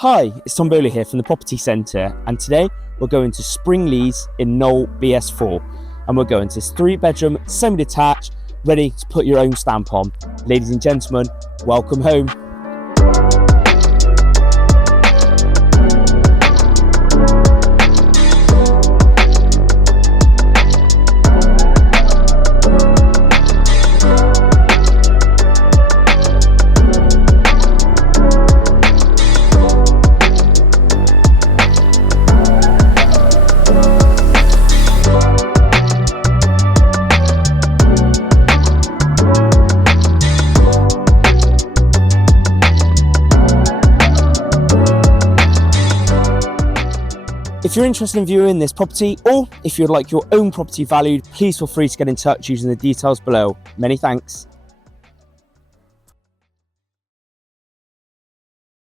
Hi, it's Tom Bowler here from the Property Centre, and today we're going to Springleaze in Knoll BS4, and we're going to this 3-bedroom semi-detached, ready to put your own stamp on. Ladies and gentlemen, welcome home. If you're interested in viewing this property, or if you'd like your own property valued, please feel free to get in touch using the details below. Many thanks.